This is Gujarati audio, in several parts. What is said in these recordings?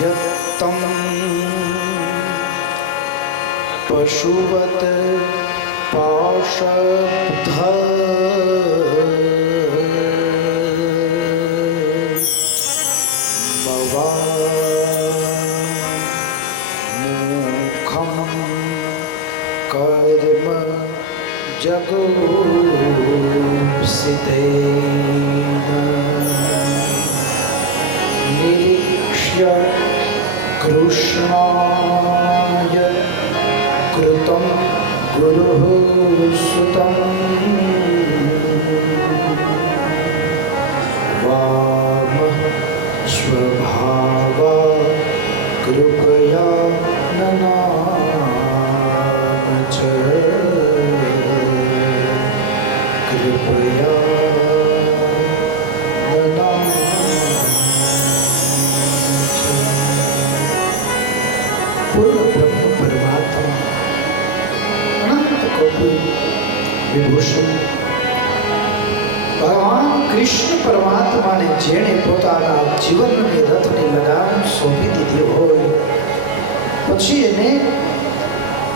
यत्तं पशुवत् पाशब्ध मुखं कर्म जगोऽसितेन निरीक्ष्य कृष्णाय कृतं गुरुः सुतं वामः स्वभावा कृपया ननाम च कृपया ननाम च। पूर्ण ब्रह्म परमात्मा अनंत कोटि विभूषण भगवान कृष्ण परमात्मा ने जेने પોતાના જીવનની રથની લગામ સોંપી દીધી હોય પછી એને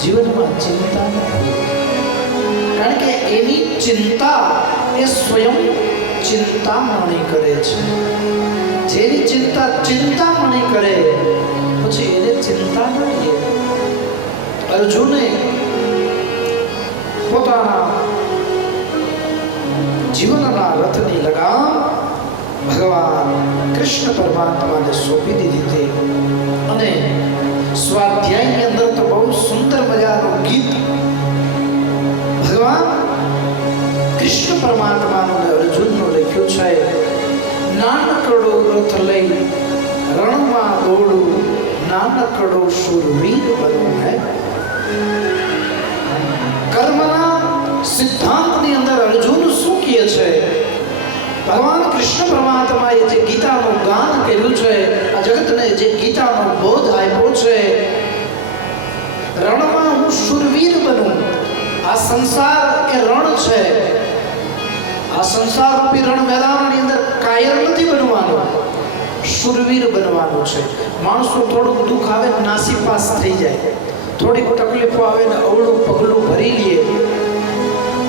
જીવનમાં ચિંતા નથી, કારણ કે એની ચિંતા એ સ્વયં ચિંતામણી કરે છે. જેની ચિંતા ચિંતામણી કરે પછી એને ચિંતા નથી. અર્જુને પોતાના જીવનના રથની લગામ ભગવાન કૃષ્ણ પરમાત્માને સોંપી દીધી હતી. અને સ્વાધ્યાયની અંદર તો બહુ સુંદર મજાનું ગીત ભગવાન કૃષ્ણ પરમાત્માનું અર્જુનનું લખ્યું છે. નાનકડો રથ લઈ રણમાં દોડું, નાનકડો શૂરવીર બનવું. હે કર્મના સિદ્ધાંતની અંદર અર્જુન શું કહે છે? ભગવાન કૃષ્ણ પરમાત્માએ જે ગીતાનું ગાન કર્યું છે, આ જગતને જે ગીતાનો બોધ આપ્યો છે, રણમાં હું શૂરવીર બનું. આ સંસાર એ રણ છે. આ સંસાર રૂપી રણ મેદાનની અંદર કાયર નથી બનવાનું, શૂરવીર બનવાનું છે. માણસો થોડુંક દુઃખ આવે નાસીપાસ થઈ જાય, થોડીક તકલીફો આવે ને અવળું પગલું ભરી લે.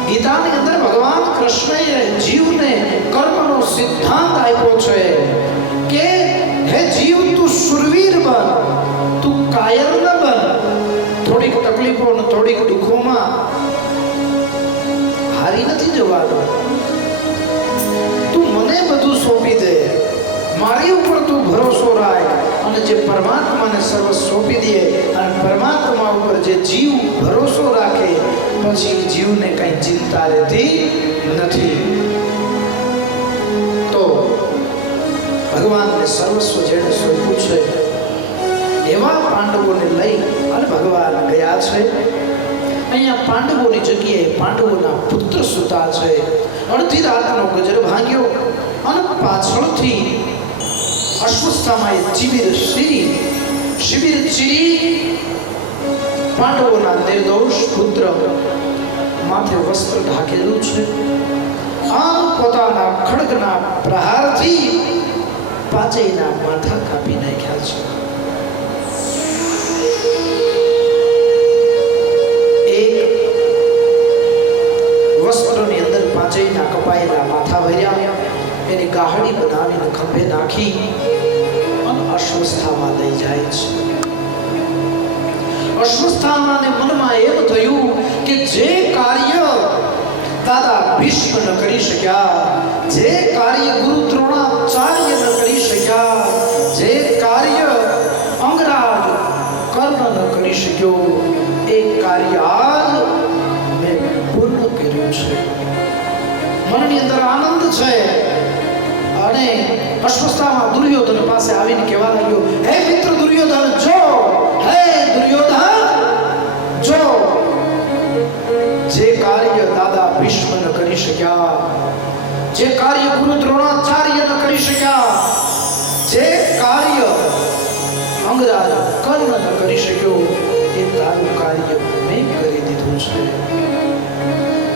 ગીતાની અંદર ભગવાન કૃષ્ણએ જીવને કર્મનો સિદ્ધાંત આપ્યો છે કે હે જીવ, તું શૂરવીર બન, તું કાયર ન બન. થોડીક તકલીફો ને થોડીક દુઃખોમાં હારી નથી જવાનું. તું મને બધું સોંપી દે, મારી ઉપર તું ભરોસો રાખ. અને જે પરમાત્માને સર્વ સોંપી દે અને પરમાત્મા ઉપર જે જીવ ભરોસો રાખે પછી જીવને કઈ ચિંતા રહેતી નથી. તો ભગવાનને સર્વસ્વ જેને સોંપ્યું છે એવા પાંડવોને લઈ અને ભગવાન ગયા છે. અહીંયા પાંડવોની જગ્યાએ પાંડવોના પુત્ર સુતા છે. અડધી રાતનો ગજર ભાંગ્યો અને પાછળથી અશ્વસ્થામાએ શિબિર ચીરી પાંડવોના નિર્દોષ પુત્ર માથે વસ્ત્ર ઢાકેલું છે. આમ પોતાના ખડગના પ્રહારથી પાંચેયના માથા કાપી નાખ્યા છે. એક વસ્ત્રની અંદર પાંચેયના કપાયેલા માથા ભર્યા, એની ગાહડી બનાવીને ખંભે નાખી અને અશ્વસ્થામાં લઈ જાય છે. અશ્વસ્થામાને મનમાં એમ થયું કે જે કાર્ય દાદા ભીષ્મ ન કરી શક્યા, જે કાર્ય ગુરુ દ્રોણાચાર્ય ન કરી શક્યા, જે કાર્ય અંગરાજ કર્ણ ન કરી શક્યો, એ કાર્ય આજ મેં પૂર્ણ કર્યું છે. મનની અંદર આનંદ છે. અને અશ્વસ્થામાં દુર્યોધન પાસે આવીને કહેવા લાગ્યો, હે મિત્ર દુર્યોધન, જો, હે દુર્યોધન, જો, જે કાર્ય દાદા ભીષ્મ ન કરી શક્યા, જે કાર્ય ગુરુ દ્રોણાચાર્ય ન કરી શક્યા, જે કાર્ય અંગરાજ કર્ણ ન કરી શક્યો, એ તારું કાર્ય મેં કરી દીધું છે.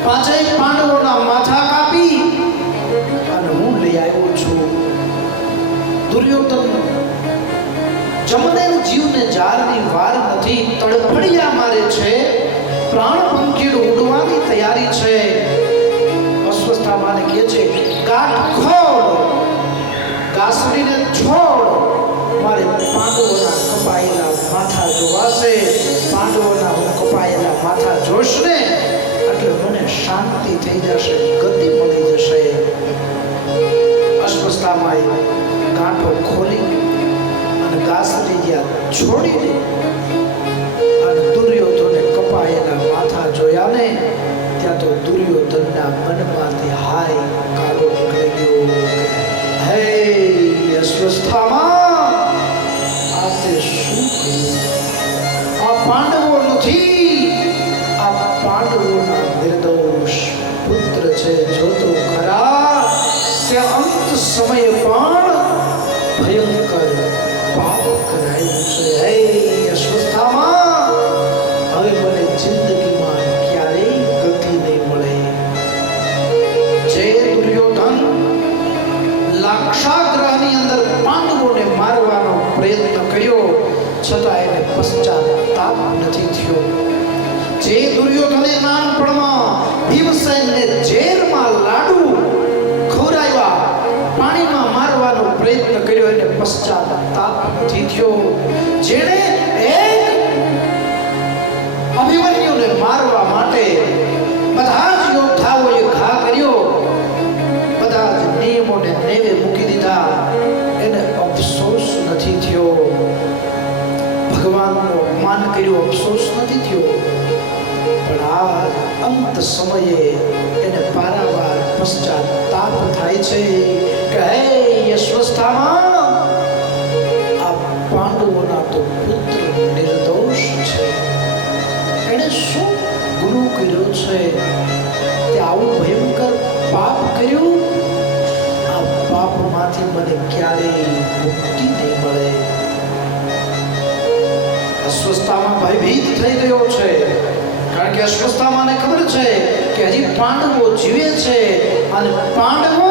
પાંચેય પાંડવોના માથા કાપી અને હું લઈ આવ્યો છું. દુર્યોધન જમને જીવને જારની વાર નથી, તડફડિયા મારે છે, પ્રાણ પંખીડું ઉડવાની તૈયારી છે. અસ્વસ્થામાને કહે છે, ગાંઠ ખોલ, ગાસડીને છોડ, મારે પાંડવોના કપાયેલા માથા જોવા છે. પાંડવોના હું કપાયેલા માથા જોશ ને એટલે મને શાંતિ થઈ જશે, ગતિ મળી જશે. અસ્વસ્થામાએ ગાંઠો ખોલી અને ગાસડી જ્યાં છોડીને અને દુર્યોધને કપાયેલા માથા જોયા ને ત્યાં તો દુર્યોધનના મનમાંથી હાય કારો નીકળી ગયો. હે અસ્વસ્થામા, આ તે શું કર્યું? આ પાંડવો નથી, આ પાંડવોના નિર્દોષ પુત્ર છે. જોતો ખરા કે અંત સમયે પણ ભયંકર પાપ કરાયું છે. હે અસ્વસ્થામા, હવે મને જિંદગીમાં ક્યારેય ગતિ નહીં મળે. જે દુર્યોધન લાક્ષાગ્રહની અંદર પાંડવોને મારવાનો પ્રયત્ન કર્યો છતાં એને પશ્ચાતાપ નથી થયો. જે દુર્યોધને નાનપણમાં ભીમસેનને જેલમાં લાડુ ખવડાવ્યા, પાણીમાં મારવાનો પ્રયત્ન કર્યો, એને પશ્ચાતાપ નથી થયો. જેણે એક અભિમન્યુને મારવા માટે બધા જ યોદ્ધાઓએ ઘા કર્યો, બધા જ નિયમોને નેવે મૂકી દીધા, એને અફસોસ નથી થયો. ભગવાનનું અપમાન કર્યું, અફસોસ નથી થયો. પણ આ અંત સમયે એને પારાવાર પશ્ચાતાપ થાય છે કે હે અસ્વસ્થામા, આ પાંડવોના તો પુત્ર નિર્દોષ છે. એણે શું ગુનો કર્યો છે તે આવું ભયંકર પાપ કર્યું? આ પાપમાંથી મને ક્યારેય મુક્તિ નહીં મળે. અસ્વસ્થામાં ભયભીત થઈ ગયો છે, કારણ કે અસ્વસ્થામાને ખબર છે કે હજી પાંડવો જીવે છે અને પાંડવો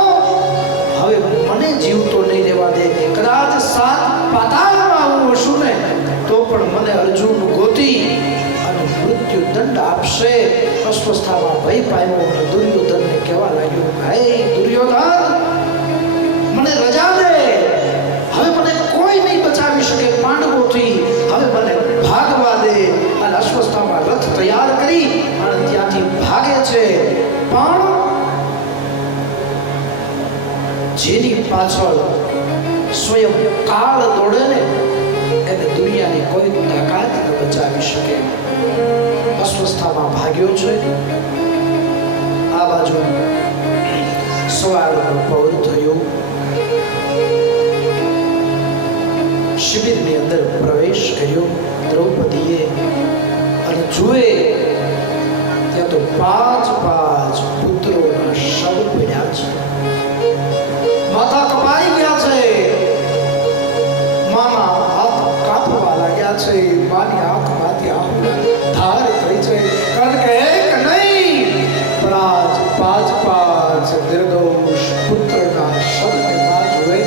હવે મને જીવતો નહીં રહેવા દે. કદાચ સાત પાતાળમાં હું હશું ને તો પણ મને અર્જુન ગોતી અને મૃત્યુ દંડ આપશે. અસ્વસ્થામાં ભય પામ્યો અને દુર્યોધનને કહેવા લાગ્યો, હે દુર્યોધન, મને રજા દે, હવે મને કોઈ નહીં બચાવી શકે પાંડવોથી, હવે મને ભાગવા દે. અને અસ્વસ્થામાં રથ તૈયાર કરી અને ત્યાંથી ભાગે છે. પણ જેની પાછળ સ્વયં કાળ દોડે ને એને દુનિયાની કોઈ તાકાત ન બચાવી શકે. અસ્વસ્થામાં ભાગ્યો છે. આ બાજુ સવારનો પહોર થયો. શિબિરની અંદર પ્રવેશ કર્યો દ્રૌપદીએ અને જુએ ત્યાં તો 5 પુત્રોના શવ પડ્યા છે. માથા કપાઈ ગયા છે, માના હાથ કાપવા લાગ્યા છે, માની આંખમાંથી આંખની ધાર થઈ છે. કારણ કે એક નહીં પણ 5 નિર્દોષ પુત્રના શવને માં જુએ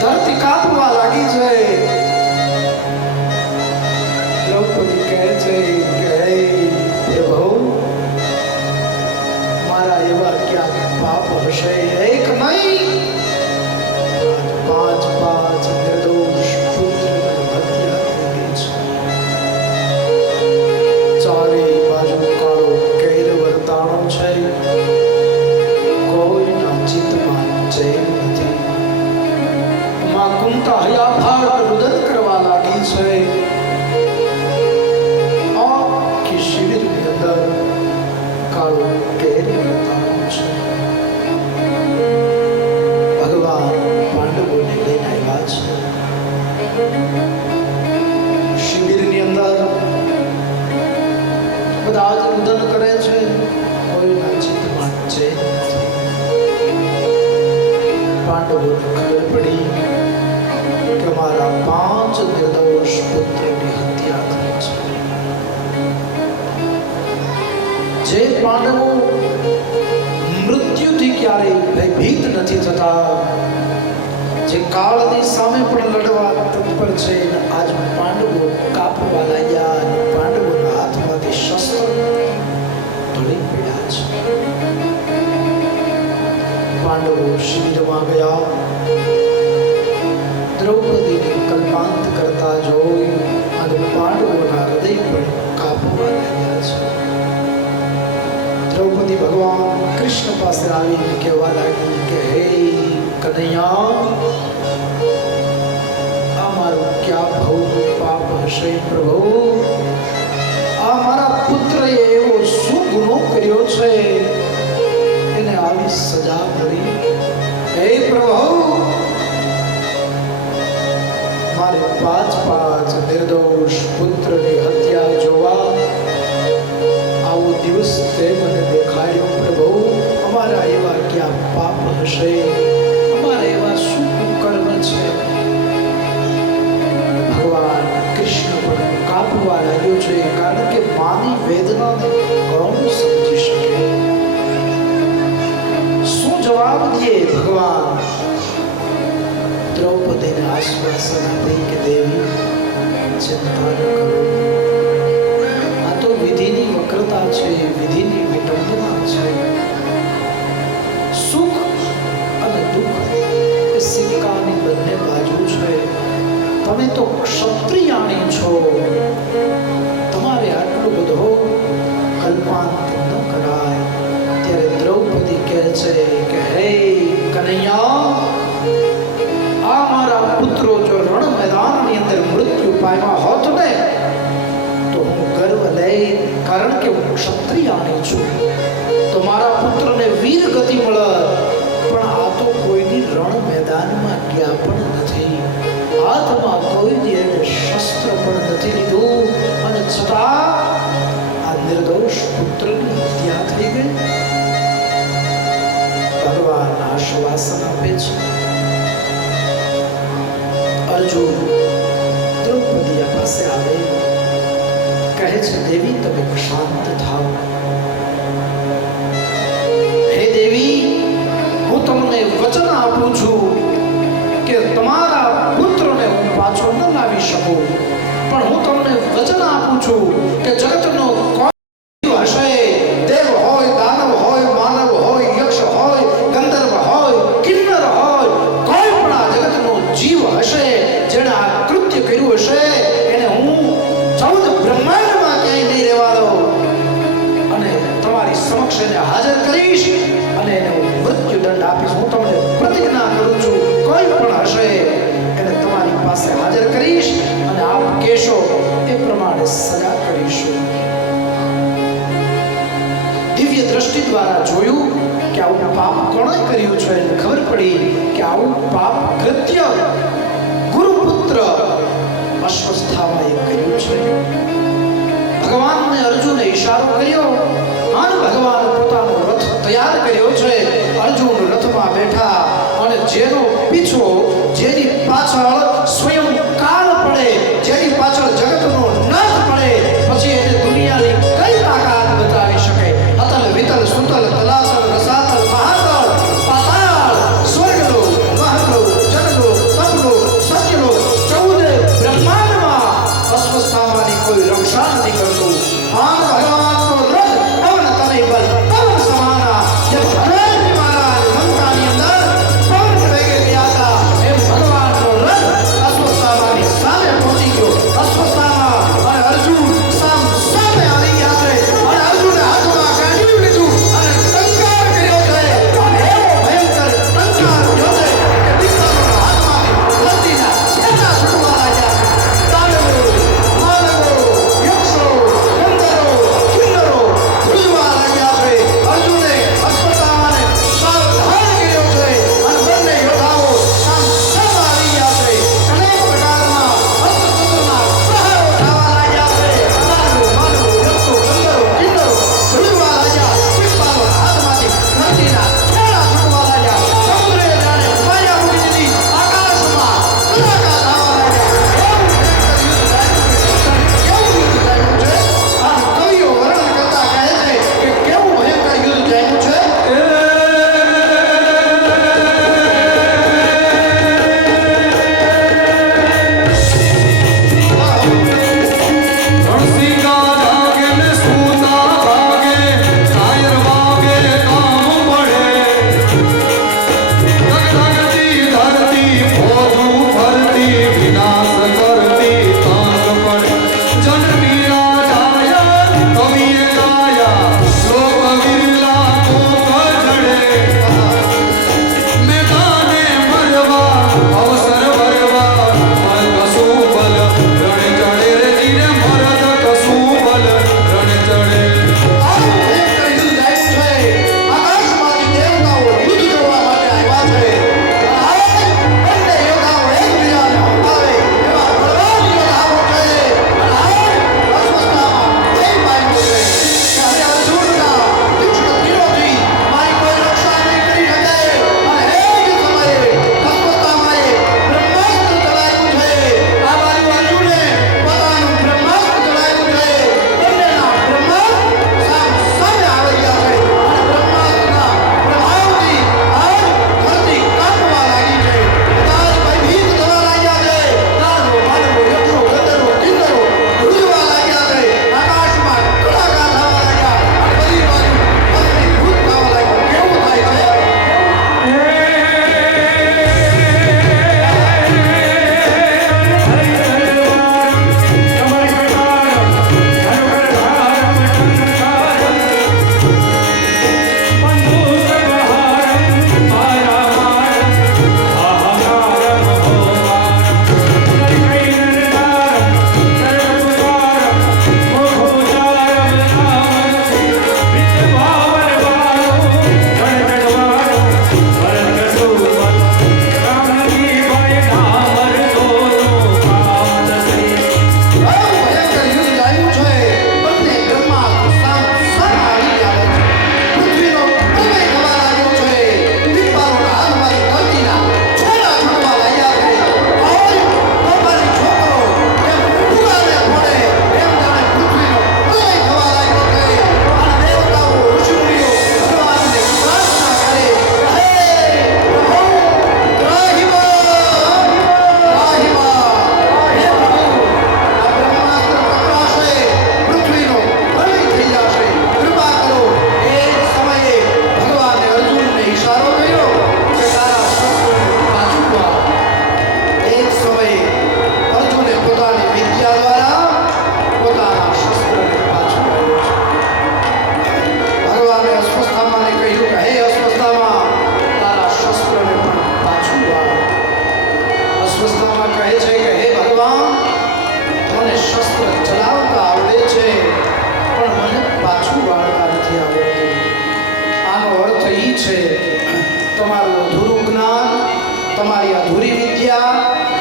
ધરતી કાપવા લાગી છે. દ્રૌપદી કહે છે કે હે પ્રભુ, મારા એવા ક્યાં પાપ હશે? એક નહીં 5 નિર્દોષ પુત્રની હત્યા થઈ ગઈ છે. ચારે બાજુ કાળો કેર વર્તાણો છે, કોઈના ચિત્તમાં ચૈન નથી. માં કુંતા હયાફાળ રુદન કરવા લાગી છે. આખી શિબિરની અંદર કાળો કેર વર્તાણો છે. ભગવાન પાંડવોને લઈને આવ્યા છે. શિબિરની અંદર બધા જ રુદન કરે છે, કોઈના ચિત્તમાં ચૈન નથી. પાંડવોને ખબર પડી કે મારા 5 નિર્દોષ પુત્રની હત્યા થઈ છે. જે પાંડવો મૃત્યુથી ક્યારેય ભયભીત નથી થતા, જે કાળની સામે પણ લડવા તત્પર છે ને આજ પાંડવો કાપવા લાગ્યા અને પાંડવોના હાથમાંથી શસ્ત્ર ઢળી પડ્યા છે. પાંડવો શિબિરમાં ગયા. દ્રૌપદીને કલ્પાંત કરતા જોઈ અને પાંડવોના હૃદય પણ કાપવા લાગ્યા છે. દ્રૌપદી ભગવાન કૃષ્ણ પાસે આવીને કહેવા લાગી કે હે કનૈયા, આ મારું ક્યાં ભૌતિક પાપ હશે પ્રભુ? આ મારા પુત્રએ એવો શું ગુનો કર્યો છે એને આવી સજા મળી? હે પ્રભુ, મારે પાંચ નિર્દોષ પુત્રની હત્યા જોવા આવો દિવસ તે મને દેખાડ્યો પ્રભુ. અમારા એવા ક્યાં પાપ હશે? અમારા એવા શું કર્મ છે? ભગવાન કૃષ્ણ પણ કાપવા લાગ્યો છે, કારણ કે માની વેદનાને કોણ સમજી શકે? શું જવાબ દે ભગવાન? દ્રૌપદીને આશ્વાસન આપે કે દેવી, ચિંતા ન કરો. આ તો વિધિની વક્રતા છે, વિધિની વિટંબના છે. સુખ અને દુઃખ એ સિક્કાની બંને બાજુ છે. તમે તો ક્ષત્રિયાણી છો, તમારે આટલો બધો કલ્પાંત ન કરાય. ત્યારે દ્રૌપદી કહે છે કે હે કનૈયા, આ મારા પુત્રો જો રણ મેદાનની અંદર મૃત્યુ પામ્યા હોત ને તો હું ગર્વ લઈ, કારણ કે હું ક્ષત્રિયાણી છું, તો મારા પુત્રને વીર ગતિ મળે. પણ આ તો કોઈની રણ મેદાનમાં ગયા પણ નથી, હાથમાં કોઈ શસ્ત્ર પણ નથી લીધું, અને છતાં આ નિર્દોષ પુત્રની હત્યા થઈ ગઈ. ભગવાન આશ્વાસન આપે છે. અર્જુન દ્રૌપદી પાસે આવે, કહે છે દેવી તમે શાંત થાઓ. હે દેવી, હું તમને વચન આપું છું કે તમારા પુત્રને હું પાછો ન લાવી શકું, પણ હું તમને વચન આપું છું કે જગતનો કોઈ હશે, દેવ હોય, દાનવ હોય, માનવ હોય, યક્ષ હોય, ગંધર્વ હોય, કિન્નર હોય, કોઈ પણ આ જગતનો જીવ હશે જેણે આ કૃત્ય કર્યું હશે, એને હું 14 બ્રહ્માંડમાં ક્યાંય નહીં રહેવા દઉં, અને તમારી સમક્ષ એને હાજર કરીશ અને એને હું મૃત્યુદંડ આપીશ. હું તમને પ્રતિજ્ઞા કરું છું, કોઈ પણ હશે એને તમારી પાસે હાજર કરીશ અને આપ કહેશો એ પ્રમાણે સજા કરીશું. દિવ્ય દ્રષ્ટિ દ્વારા જોયું કે આવું પાપ કોણે કર્યું છે. ખબર પડી કે આવું પાપ કૃત્ય ગુરુપુત્ર અશ્વસ્થામાએ કર્યું છે. ભગવાનને અર્જુને ઈશારો કર્યો અને ભગવાન પોતાનો રથ તૈયાર કર્યો છે. અર્જુન રથમાં બેઠા અને જેનો પીછો, જેની પાછળ સ્વયં કાળ પડે, જેની પાછળ જગતનો નાશ પડે, પછી એને દુનિયાની કઈ તાકાત બતાવી શકે? અતલ વિતલ સુતલ તલાસલ રસાતલ મહાતલ પાતાળ સ્વર્ગલોક મહતલોક જનલોક તપલોક સત્યલોક 14 બ્રહ્માંડમાં અસ્વસ્થામાંની કોઈ રક્ષા નથી કરતું. આ ભગવાનનો રથ પવન તને બલ પવન સમાના. જે ભરત મહારાજ લંકાની અંદર પવન વેગે ગયા હતા,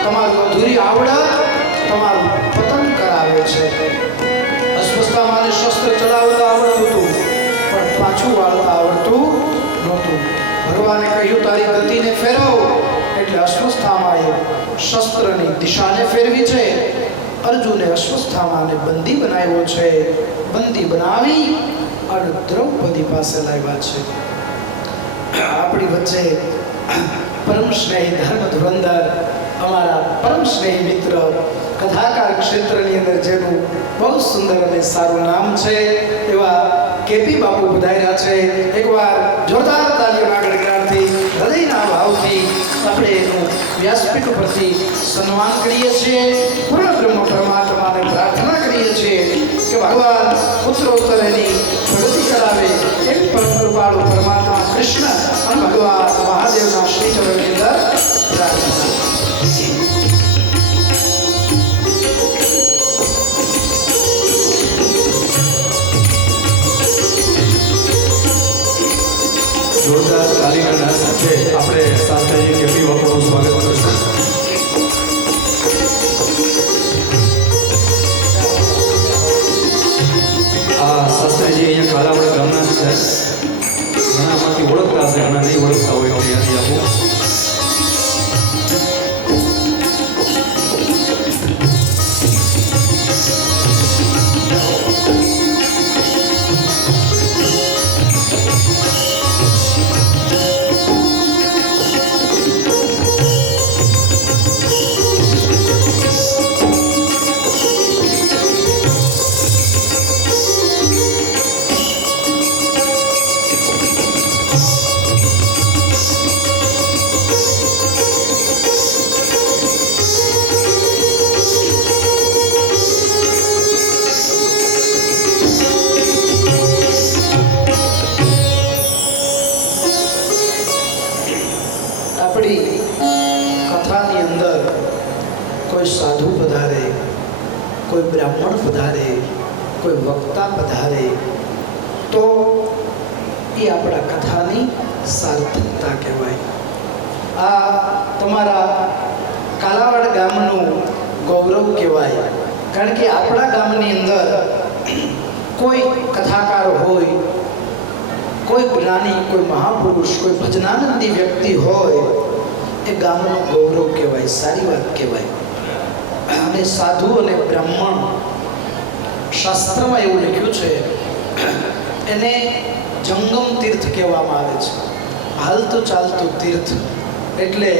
તમારી અધૂરી આવડત તમારું પતન કરાવે છે. અસ્વસ્થતામાં શસ્ત્ર ચલાવતા આવડતું હતું પણ પાછું વાળતા આવડતું નહોતું. ભગવાને કહ્યું તારી ગતિને ફેરવ એટલે અસ્વસ્થતામાં એ શસ્ત્રની દિશાને ફેરવી છે. અર્જુને અસ્વસ્થતામાને બંદી બનાવ્યો છે. બંદી બનાવી અને દ્રૌપદી પાસે લાવ્યા છે. આપણી વચ્ચે પરમ સ્નેહી ધર્મ ધુરંધર અમારા પરમ સ્નેહી મિત્ર કથાકાર ક્ષેત્રની અંદર જેનું બહુ સુંદર અને સારું નામ છે એવા કેપી બાપુ પધાર્યા છે. એકવાર જોરદાર તાલીઓના ગણગણાટથી હૃદયના ભાવથી આપણે એનું વ્યાસપીઠ ઉપરથી સન્માન કરીએ છીએ. પૂર્ણ બ્રહ્મ પરમાત્માને પ્રાર્થના કરીએ છીએ કે ભગવાન પુત્રોત્તર એની પ્રગતિ કરાવે એમ પરમ કૃપાળુ પરમાત્મા કૃષ્ણ અને ભગવાન મહાદેવના શ્રી ચરણની અંદર પ્રાર્થના. જોરદાર તાલીના સાથે આપણે શાસ્ત્રીજી કેપી બાપુનું સ્વાગત કરીશું. આ શાસ્ત્રીજી અહીંયા કાલાવડ ગામના છે. ઘણા આમાંથી ઓળખતા હશે, ઘણા નહીં ઓળખતા હોય તો યાદી આપો. સાધુ પધારે, કોઈ બ્રાહ્મણ પધારે, કોઈ વક્તા પધારે તો એ આપણા કથાની સાર્થકતા કહેવાય. આ તમારા કાલાવાડ ગામનું ગૌરવ કહેવાય. કારણ કે આપણા ગામની અંદર કોઈ કથાકાર હોય, કોઈ જ્ઞાની, કોઈ મહાપુરુષ, કોઈ ભજનાનંદી વ્યક્તિ હોય એ ગામનું ગૌરવ કહેવાય, સારી વાત કહેવાય. અને સાધુ અને બ્રાહ્મણ શાસ્ત્રમાં એવું લખ્યું છે એને જંગમ તીર્થ કહેવામાં આવે છે. હાલતું ચાલતું તીર્થ. એટલે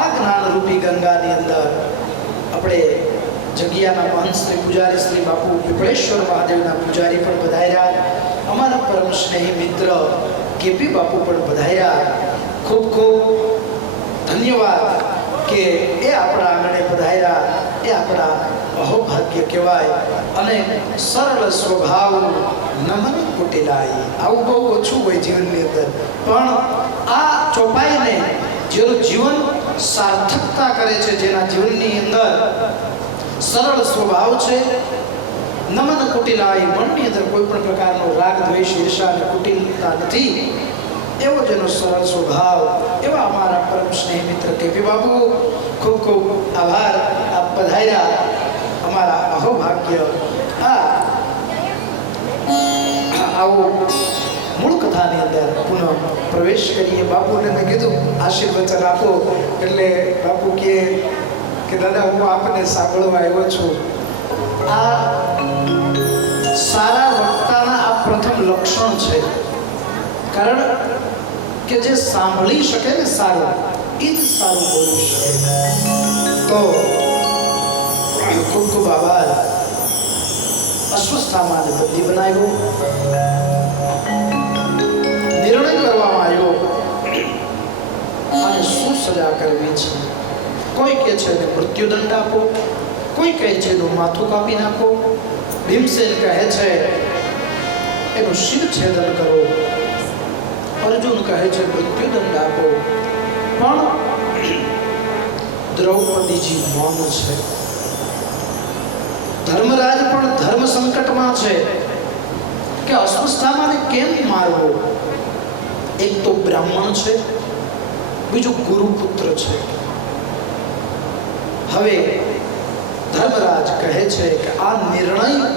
આ જ્ઞાનરૂપી ગંગાની અંદર આપણે જગ્યાના મહંત શ્રી પૂજારી શ્રી બાપુ પીપળેશ્વર મહાદેવના પૂજારી પણ પધાર્યા. અમારા પરમ સ્નેહી મિત્ર કેપી બાપુ પણ પધાર્યા. ખૂબ ખૂબ ધન્યવાદ કે એ આપણા આંગણે પધાર્યા. એ આપણા અહોભાગ્ય કહેવાય. અને સરળ સ્વભાવ નમન કુટિલાઈ, આવું બહુ ઓછું હોય જીવનની અંદર, પણ આ ચોપાઈને જેનું જીવન સાર્થકતા કરે છે, જેના જીવનની અંદર સરળ સ્વભાવ છે, નમન કુટિલાઈ, મનની અંદર કોઈ પણ પ્રકારનો રાગ દ્વેષ ઈર્ષા અને કુટિલતા નથી, એવો જેનો સરળ સ્વભાવ, એવા અમારા પરમ સ્નેહ મિત્ર કેપી બાપુ, ખૂબ ખૂબ આભાર. આપ પધાર્યા. અમારા અહોભાગ્ય. આવો મૂળ કથાની અંદર પુનઃ પ્રવેશ કરીએ. બાપુને મેં કીધું આશીર્વચન આપો, એટલે બાપુ કે દાદા હું આપને સાંભળવા આવ્યો છું. આ સારા વક્તાના આ પ્રથમ લક્ષણ છે. કારણ કે જે સાંભળી શકે ને સારું, એ જ સારું બોલી શકે. તો ખૂબ ખૂબ આભાર. અસ્વસ્થતામાં બંદી બનાવ્યો, નિર્ણય કરવામાં આવ્યો અને શું સજા કરવી છે. કોઈ કહે છે એને મૃત્યુદંડ આપો, કોઈ કહે છે એનું માથું કાપી નાખો, ભીમસેન કહે છે એનું શિર છેદન કરો, અર્જુન કહે છે મૃત્યુદંડ આપો. પણ દ્રૌપદીજી મૌન છે. ધર્મરાજ પણ ધર્મ સંકટમાં છે કે અસ્વસ્થતામાં કેમ મારવો. એક તો બ્રાહ્મણ છે, બીજું ગુરુપુત્ર છે. હવે ધર્મરાજ કહે છે કે આ નિર્ણય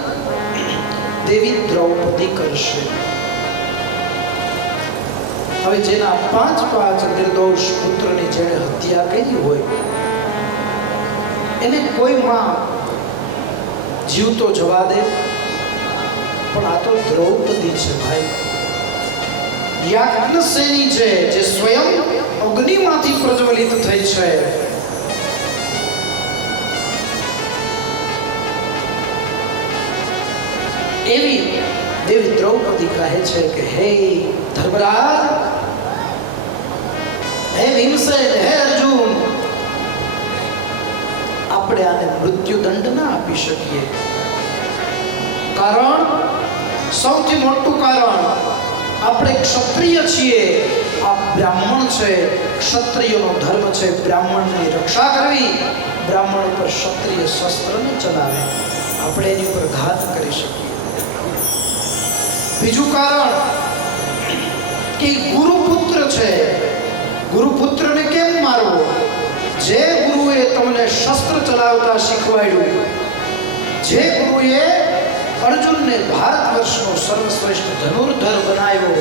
દેવી દ્રૌપદી કરશે. હવે જેના 5 નિર્દોષ પુત્રની જેણે હત્યા કરી હોય એને કોઈ માં જીવતો જવા દે, પણ આ તો દ્રૌપદી છે ભાઈ. યાજ્ઞસેની છે જે સ્વયં અગ્નિમાંથી પ્રજ્વલિત થઈ છે. એવી દેવી દ્રૌપદી કહે છે કે હે ધર્મરાજ, હે ભીમસેન, હે અર્જુન, આપણે આને મૃત્યુદંડ ના આપી શકીએ. કારણ, સૌથી મોટું કારણ, આપણે ક્ષત્રિય છીએ, આ બ્રાહ્મણ છે, ક્ષત્રિયનો ધર્મ છે બ્રાહ્મણની રક્ષા કરવી. બ્રાહ્મણ પર ક્ષત્રિય શસ્ત્ર ન ચલાવે, આપણે એની પર ઘાત કરી શકીએ. બીજું કારણ કે ગુરુપુત્ર છે, ગુરુપુત્રને કેમ મારવો? જે ગુરુએ તમને શસ્ત્ર ચલાવતા શીખવાડ્યું, જે ગુરુએ અર્જુનને ભારત વર્ષનો સર્વશ્રેષ્ઠ ધનુર્ધર બનાવ્યો,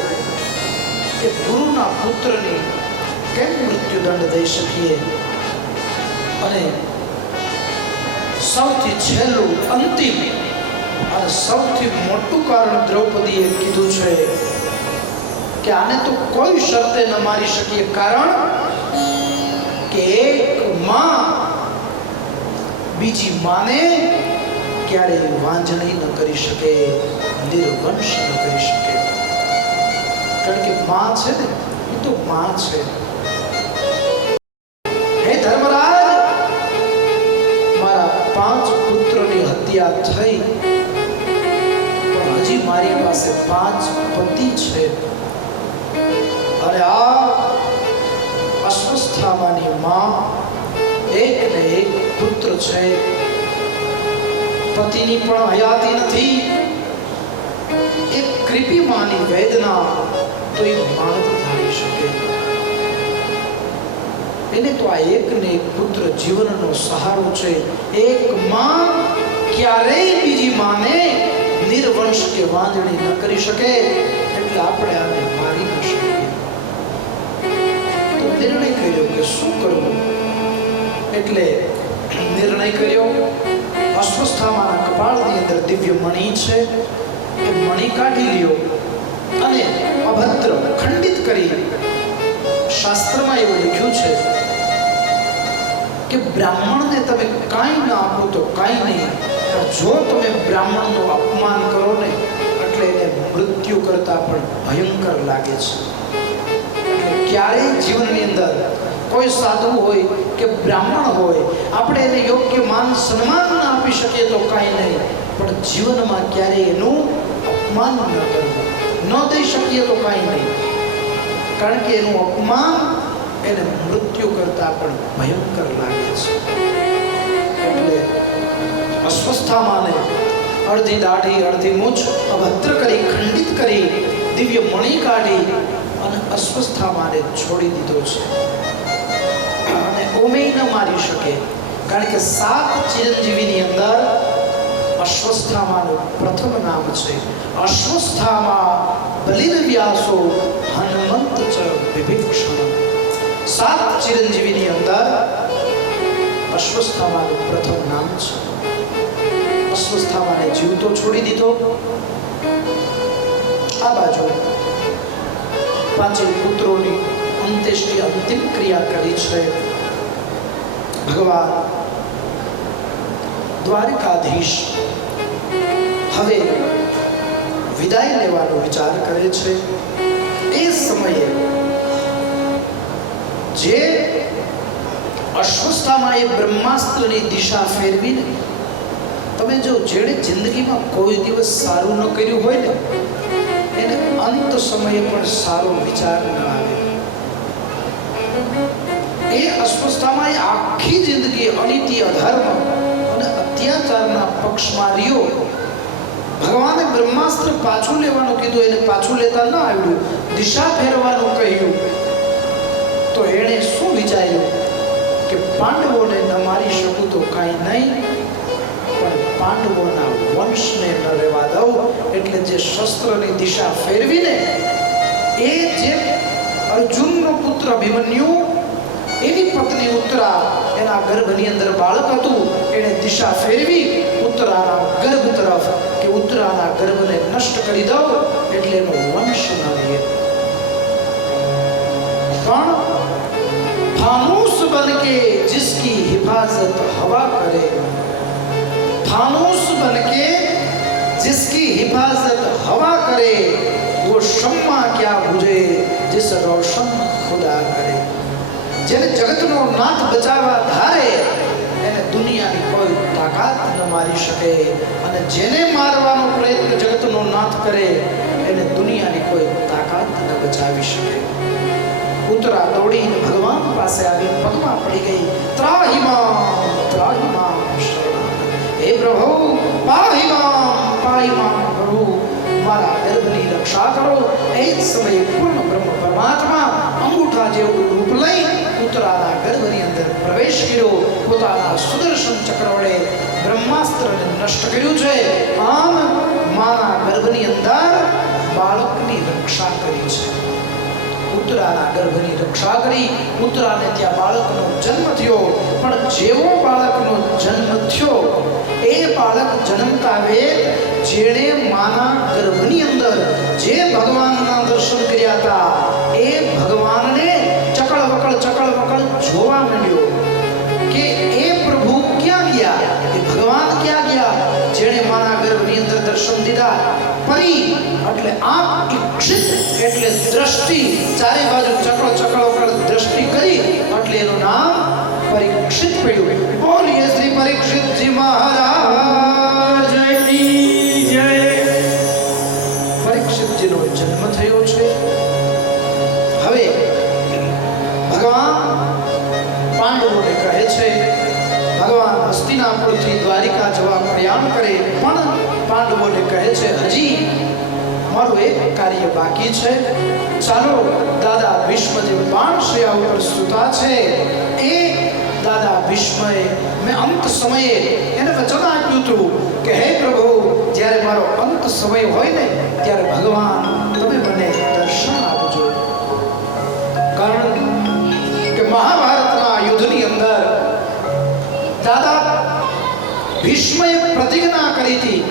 એ ગુરુના પુત્રની કેમ મૃત્યુદંડ દઈ શકીએ? અને સૌથી છેલ્લું, અંતિમ અને સૌથી મોટું કારણ દ્રૌપદીએ કીધું છે કે આને તો કોઈ શરતે ન મારી શકીએ. કારણ કે એક માં બીજી માને ક્યારેય વાંજણી ન કરી શકે, નિર્વંશ ન કરી શકે. કારણ કે માં છે ને, એ તો માં છે. હે ધર્મરાજ, મારા 5 પુત્રોની હત્યા થઈ, પણ હજી મારી પાસે 5 પતિ છે. અને આ અસ્વસ્થામાની માં એક ને એક પુત્ર છે. પતિની પણ હયાતી નથી. એક કૃપી માની વેદના તો એ માણસ ધારી શકે. એને તો આ એક ને એક પુત્ર જીવનનો સહારો છે. એક માં ક્યારેય બીજી માને નિર્વંશ કે વાંજણી ન કરી શકે, એટલે આપણે આને મારી ન શકીએ. તો નિર્ણય કર્યો કે શું કરવું. એટલે નિર્ણય કર્યો, અસ્વસ્થામાના કપાળની અંદર દિવ્ય મણિ છે, એ મણિ કાઢી લ્યો અને અભદ્ર ખંડિત કરી. શાસ્ત્રમાં એવું લખ્યું છે કે બ્રાહ્મણને તમે કાંઈ ના આપો તો કાંઈ નહીં, પણ જો તમે બ્રાહ્મણનું અપમાન કરો ને, એટલે એને મૃત્યુ કરતા પણ ભયંકર લાગે છે. એટલે ક્યારેય જીવનની અંદર કોઈ સાધુ હોય કે બ્રાહ્મણ હોય, આપણે એને યોગ્ય માન સન્માન ના આપી શકીએ તો કાંઈ નહીં, પણ જીવનમાં ક્યારેય એનું અપમાન ન કરવું, ન દઈ શકીએ તો કાંઈ નહીં. કારણ કે એનું અપમાન એને મૃત્યુ કરતા પણ ભયંકર લાગે છે. એટલે અસ્વસ્થામાને અડધી દાઢી અડધી મૂછ અભદ્ર કરી, ખંડિત કરી, દિવ્ય મણિ કાઢી અને અસ્વસ્થામાને છોડી દીધો છે. અને ઓમેય ન મારી શકે, કારણ કે 7 ચિરંજીવીની અંદર અશ્વસ્થામાનું પ્રથમ નામ છે. અશ્વસ્થામા બલિર વ્યાસો હનુમંત ચ વિભીષણ. 7 ચિરંજીવીની અંદર અશ્વસ્થામાનું પ્રથમ નામ છે. અશ્વસ્થામાને જીવતો છોડી દીધો. આ બાજુ 5 પુત્રોની અંત્યેષ્ટિ અંતિમ ક્રિયા કરી છે. ભગવાન દ્વારકાધીશ હવે વિદાય લેવાનો વિચાર કરે છે. એ સમયે જે અશ્વસ્થામાએ બ્રહ્માસ્ત્રની દિશા ફેરવીને, તમે જો જેણે જિંદગીમાં કોઈ દિવસ સારું ન કર્યું હોય ને, એને અંત સમયે પણ સારો વિચાર ન આવે. એ અસ્વસ્થામાએ આખી જિંદગી અનીતિ, અધર્મ અને અત્યાચારના પક્ષમાં રહ્યો. ભગવાને બ્રહ્માસ્ત્ર પાછું લેવાનું કીધું, એને પાછું લેતા ન આવ્યું, દિશા ફેરવાનું કહ્યું. તો એણે શું વિચાર્યું કે પાંડવોને ન મારી શકું તો કાંઈ નહીં, પણ પાંડવોના વંશને ન રહેવા દઉં. એટલે જે શસ્ત્રની દિશા ફેરવીને એ જે અર્જુનનો પુત્ર અભિમન્યુ, એની પત્ની ઉત્તરા, એના ગર્ભની અંદર બાળક હતું, એણે દિશા ફેરવી ઉત્તરાના ગર્ભ તરફ, કે ઉત્તરાના ગર્ભને નષ્ટ કરી દઉં એટલે એનો વંશ ન રહે. પણ फानूस बन के जिसकी हिफाजत हवा करे, फानूस बन के जिसकी हिफाजत हवा करे, वो शम्मा क्या बुझे जिस रोशन खुदा करे. જેને જગતનો નાથ બચાવવા ધારે એને દુનિયાની કોઈ તાકાત ન મારી શકે, અને જેને મારવાનો પ્રયત્ન જગતનો નાથ કરે એને દુનિયાની કોઈ તાકાત ન બચાવી શકે. ઉત્તરા દોડીને ભગવાન પાસે આવી પગમાં પડી ગઈ. ત્રાહિ મામ શરણાગત. હે પ્રભુ, પાહિ મામ પ્રભુ, મારા ગર્ભની રક્ષા કરો. એ જ સમયે પૂર્ણ બ્રહ્મ પરમાત્મા અંગૂઠા જેવું રૂપ લઈ ઉત્તરાના ગર્ભની અંદર પ્રવેશ કર્યો. પોતાના સુદર્શન ચક્ર વડે બ્રહ્માસ્ત્રને નષ્ટ કર્યું છે. આમ માના ગર્ભની અંદર બાળકની રક્ષા કરી છે. ઉત્તરાના ગર્ભની રક્ષા કરી. ઉત્તરાને ત્યાં બાળકનો જન્મ થયો. પણ જેવો બાળકનો જન્મ થયો, એ બાળક જન્મતા વેત જેણે માના ગર્ભની અંદર જે ભગવાનના દર્શન કર્યા હતા, એ ભગવાનને ચકળ વકળ જોવા માંડ્યો કે એ પ્રભુ ક્યાં ગયા, એ ભગવાન ક્યાં ગયા જેણે માના ગર્ભની અંદર દર્શન દીધા. પરી એટલે આંખ, ઈક્ષિત એટલે દ્રષ્ટિ, ચારે બાજુ ચકળ વકળ દ્રષ્ટિ કરી એટલે એનું નામ પરીક્ષિત પડ્યું. બોલીએ શ્રી પરીક્ષિતજી મહારાજની જય. પરીક્ષિતજીનો જન્મ થયો છે. હવે ભગવાન પાંડવોને કહે છે, ભગવાન હસ્તિનાપુરથી દ્વારિકા જવા પ્રયાણ કરે, પણ પાંડવોને કહે છે હજી મારું એક કાર્ય બાકી છે. ચાલો દાદા ભીષ્મ જે બાણશૈયા ઉપર સૂતા છે, એ દાદા ભીષ્મએ મેં અંત સમયે એને વચન આપ્યું હતું કે હે પ્રભુ, જ્યારે મારો અંત સમય હોય ને ત્યારે ભગવાન તમે મને દર્શન આપજો. કારણ કે મહાભારતના યુદ્ધની અંદર દાદા ભીષ્મએ પ્રતિજ્ઞા કરી હતી.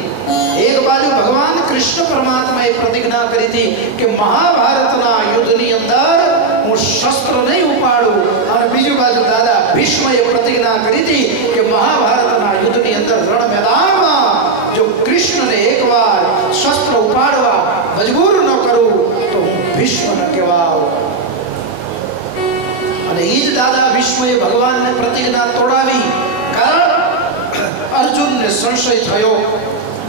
એક બાજુ ભગવાન કૃષ્ણ પરમાત્માએ પ્રતિજ્ઞા કરી હતી કે મહાભારતના યુદ્ધની અંદર હું શસ્ત્ર નહીં ઉપાડું, અને બીજી બાજુ દાદા ભીષ્મએ પ્રતિજ્ઞા કરી હતી કે મહાભારતના યુદ્ધની અંદર રણ મેદાનમાં જો કૃષ્ણને એકવાર શસ્ત્ર ઉપાડવા મજબૂર ન કરું તો હું ભીષ્મ ન કહેવાઉં. અને એ જ દાદા ભીષ્મએ ભગવાનને પ્રતિજ્ઞા તોડાવી. કારણ અર્જુનને સંશય થયો.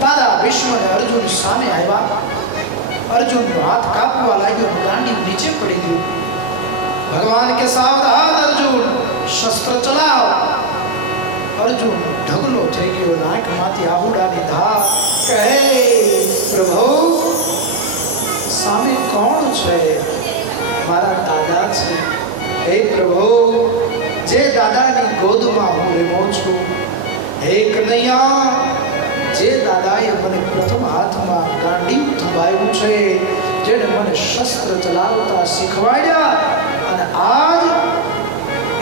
દાદા ભીષ્મને અર્જુન સામે આવ્યા. અર્જુનનો હાથ કાપવા લાગ્યો, ગાંડી નીચે પડી ગયું. ભગવાન કે સાવધાન અર્જુન, શસ્ત્ર ચલાવ. અર્જુન ઢગલો થઈ ગયો, નાકમાંથી આહુડાની ધાર. કહે પ્રભુ, સામે કોણ છે? મારા દાદા છે. હે પ્રભુ, જે દાદાની ગોદમાં હું રહેવો છું, હે કનૈયા, જે દાદાએ મને પ્રથમ હાથમાં ગાંડીવ થંભાવ્યું છે, જેને મને શસ્ત્ર ચલાવતા શીખવાડ્યા, અને આજ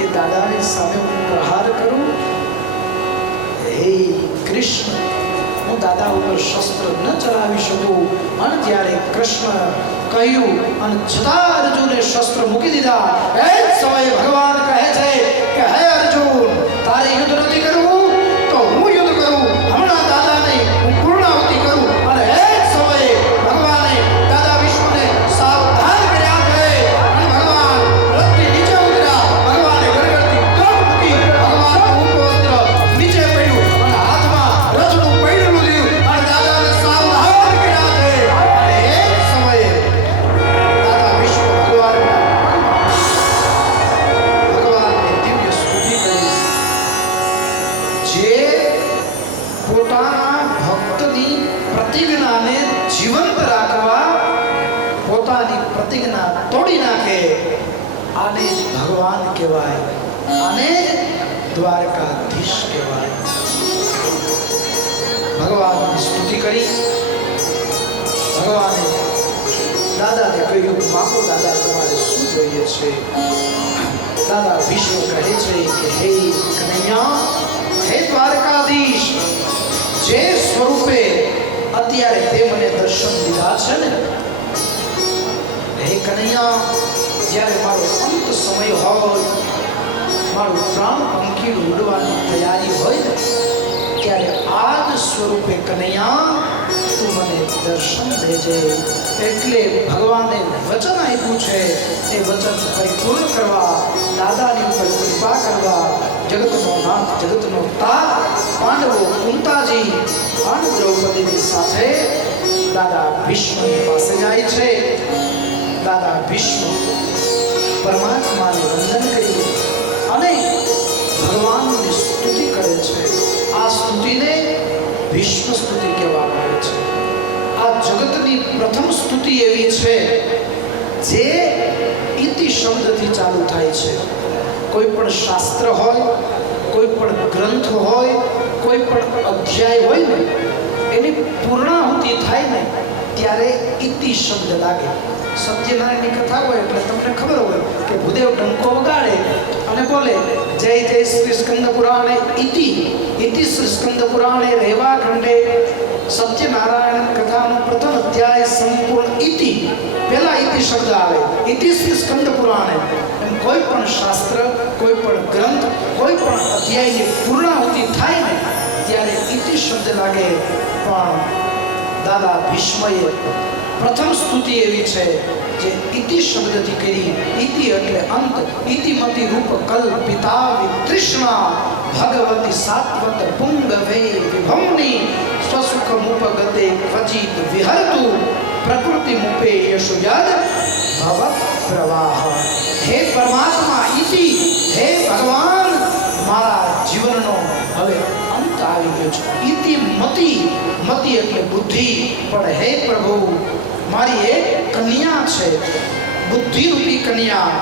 એ દાદાની સામે હું પ્રહાર કરું. હે કૃષ્ણ, હું દાદા ઉપર શસ્ત્ર ન ચલાવી શકું. અને ત્યારે કૃષ્ણ કહ્યું, અને છતાં અર્જુને શસ્ત્ર મૂકી દીધા. એ જ સમયે ભગવાન કહે છે કે હે અર્જુન, તારે યુદ્ધ નથી કરવું તો હું યુદ્ધ કરું. હમણાં દાદાને હું પૂર્ણાહુતિ કરું. અને એ જ સમયે ભગવાને દાદા વિષ્ણુને સાવધાન કર્યા છે. અને ભગવાન રથથી નીચે ઉતર્યા. ભગવાને ગરગરથી કપ મૂકી. ભગવાનનું ઉપવસ્ત્ર નીચે પડ્યું અને હાથમાં રથનું પૈડું લીધું અને દાદાને સાવધાન કર્યા છે. અને એ જ સમયે દાદા વિષ્ણુ ભગવાનને દિવ્ય સ્તુતિ કરી. જે પોતાના ભક્તની પ્રતિજ્ઞાને જીવંત રાખવા પોતાની પ્રતિજ્ઞા તોડી નાખે, આને જ ભગવાન કહેવાય. આને જ દ્વારકાધીશ કહેવાય. કરી ભગવાને દાદાને કહ્યું, માગો દાદા, તમારે શું જોઈએ છે? દાદા ભીષ્મ કહે છે કે હે કનૈયા, હે દ્વારકાધીશ, જે સ્વરૂપે અત્યારે તે મને દર્શન દીધા છે ને, હે કનૈયા, જ્યારે મારો અંત સમય હોય, મારું પ્રાણ પંખીડું ઉડવાની તૈયારી હોય ને, ત્યારે આ જ સ્વરૂપે કનૈયા તું મને દર્શન દેજે. એટલે ભગવાને વચન આપ્યું છે, એ વચન પરિપૂર્ણ કરવા, દાદાની ઉપર કૃપા કરવા, જગતનો નાથ, જગતનો તાત, પાંડવો કુંતાજી અને દ્રૌપદીની સાથે દાદા ભીષ્મની પાસે જાય છે. દાદા ભીષ્મ પરમાત્માને વંદન કરી અને ભગવાનની સ્તુતિ કરે છે. આ સ્તુતિને ભીષ્મ સ્તુતિ કહેવામાં આવે છે. આ જગતની પ્રથમ સ્તુતિ એવી છે જે ઇતિ શબ્દથી ચાલુ થાય છે. કોઈ પણ શાસ્ત્ર હોય, કોઈ પણ ગ્રંથ હોય, કોઈ પણ અધ્યાય હોય ને, એની પૂર્ણાહુતિ થાય ને ત્યારે ઇતિ શબ્દ લાગે. સત્યનારાયણની કથા હોય એટલે તમને ખબર હોય કે ભૂદેવ ડંકો વગાડે અને બોલે, જય જય શ્રી સ્કંદ પુરાણે ઇતિ ઇતિ શ્રી સ્કંદ પુરાણે રેવા ખંડે સત્યનારાયણ કથાનો પ્રથમ અધ્યાય સંપૂર્ણ ઇતિ, પહેલા ઇતિ શબ્દ આવે, ઇતિ શ્રી સ્કંદ પુરાણે. એમ કોઈ પણ શાસ્ત્ર, કોઈ પણ ગ્રંથ, કોઈ પણ અધ્યાયની પૂર્ણાહુતિ થાય ને ત્યારે ઇતિ શબ્દ લાગે. પણ દાદા ભીષ્મએ પ્રથમ સ્તુતિ એવી છે જે ઇતિ શબ્દથી કરી. ઇતિ એટલે અંત. ઇતિમતી રૂપ કલ્પિતા વિતૃષ્ણા ભગવતી સાત્વત પુંગવે વિભવની સ્વસુખ મુપગતે ક્વચિત વિહરતુ પ્રકૃતિ મુપે યશુ યદ ભવ પ્રવાહ. હે પરમાત્મા ઇતિ, હે ભગવાન, મારા જીવનનો હવે અંત આવી ગયો છે. ઇતિ મતિ, મતિ એટલે બુદ્ધિ. પણ હે પ્રભુ, મારી એક કન્યા છે, બુદ્ધિરૂપી કન્યા,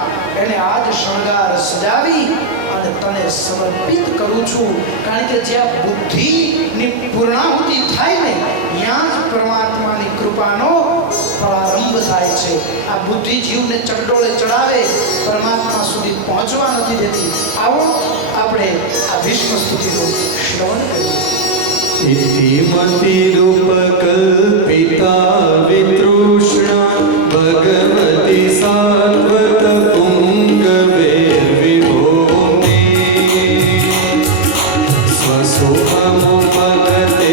એને આજ શણગાર સજાવી અને તને સમર્પિત કરું છું. કારણ કે જ્યાં બુદ્ધિની પૂર્ણાહુતિ થાય ને ત્યાં જ પરમાત્માની કૃપાનો પ્રારંભ થાય છે. આ બુદ્ધિ જીવને ચકડોળે ચડાવે, પરમાત્મા સુધી પહોંચવા નથી દેતી. આવો આપણે આ ભીષ્મ સ્તુતિનું શ્રવણ કરીએ. ઇતિમતિ રૂપ કલ્પિતા વિતૃષ્ણા ભગવતી સાત્વત પુંગવે વિભોની સ્વસુખમુપગતે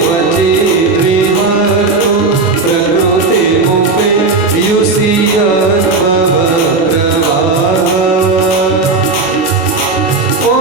ક્વચિત વિહરતુ પ્રકૃતિ મુપે યુષ્યત ભવ પ્રવાહ. Oh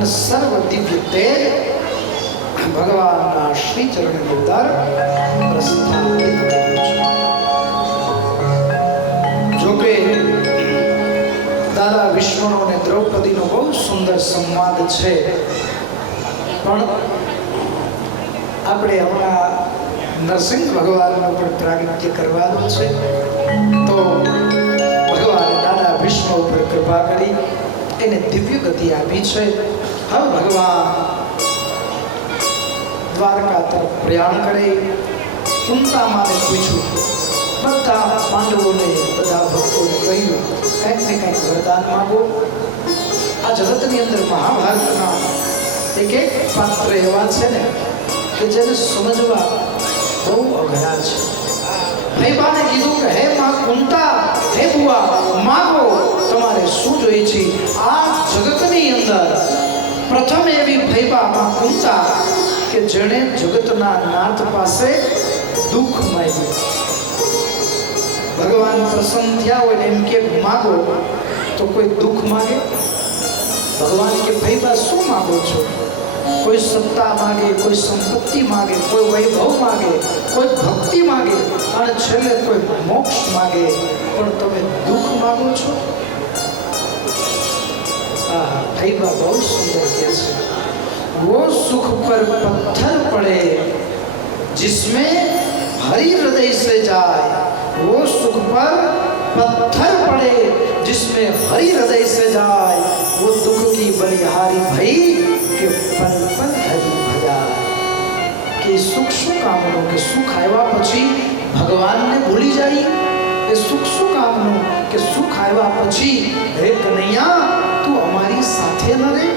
અને સર્વ દિવ્ય તેજ ભગવાનના શ્રી ચરણની અંદર પ્રસ્થાપિત કર્યું છે. જોકે દાદા વિષ્ણુ અને દ્રૌપદીનો બહુ સુંદર સંવાદ છે, પણ આપણે હમણાં નરસિંહ ભગવાનનું પણ પ્રાગટ્ય કરવાનું છે. તો ભગવાન દાદા વિષ્ણુ ઉપર કૃપા કરી એને દિવ્ય ગતિ આપી છે. હવે ભગવાન દ્વારકા તરફ પ્રયાણ કરે. કુંતામાને પૂછ્યું, બધા પાંડવોને બધા ભક્તોને કહ્યું કંઈક ને કંઈક વરદાન માંગો. આ જગતની અંદર મહાભારતના એક એક પાત્ર એવા છે ને કે જેને સમજવા બહુ અઘરા છે. ભૈબાને કીધું કે હે માં કુંતા, હે બુઆ, માંગો તમારે શું જોઈએ છે. આ જગતની અંદર પ્રથમ એવી ભૈબા માં કુંતા કે જેણે જગતના નાથ પાસે દુઃખ માંગ્યું. ભગવાન પ્રસન્ન થયા હોય એમ કે માંગો તો કોઈ દુઃખ માંગે? ભગવાન કે ભૈબા શું માંગો છો? કોઈ સત્તા માંગે, કોઈ સંપત્તિ માંગે, કોઈ વૈભવ માંગે, કોઈ ભક્તિ માંગે અને છેલ્લે કોઈ મોક્ષ માંગે, પણ તમે દુઃખ માંગો છો? ભૈબા બહુ સુંદર કહે છે, वो सुख पर पत्थर पड़े जिसमें हरि हृदय से जाए, वो सुख पर पत्थर पड़े जिसमें हरि हृदय से जाए, वो दुख की बलिहारी भई के पल पल हरि भजाए. કે સુખ શું કામનું કે સુખ આવ્યા પછી ભગવાનને ભૂલી જાય? એ સુખ શું કામનું કે સુખ આવ્યા પછી હે કનૈયા તું અમારી સાથે ન રહે?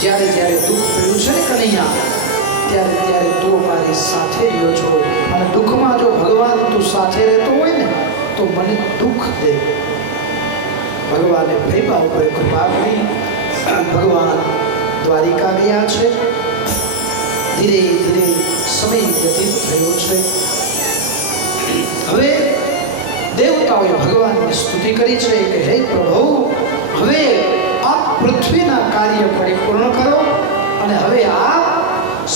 જ્યારે જ્યારે દુઃખ પડ્યું છે ને કનૈયા, ત્યારે ત્યારે તું અમારી સાથે રહ્યો છો, અને દુઃખમાં જો ભગવાન તું સાથે રહેતો હોય ને તો મને દુઃખ દે. ભગવાને ભૈબા ઉપર કૃપા કરી. ભગવાન દ્વારિકા ગયા છે. ધીરે ધીરે સમય વ્યતીત થયો છે. હવે દેવતાઓએ ભગવાનની સ્તુતિ કરી છે કે હે પ્રભુ, હવે આપ પૃથ્વીના કાર્ય પરિપૂર્ણ કરો અને હવે આપ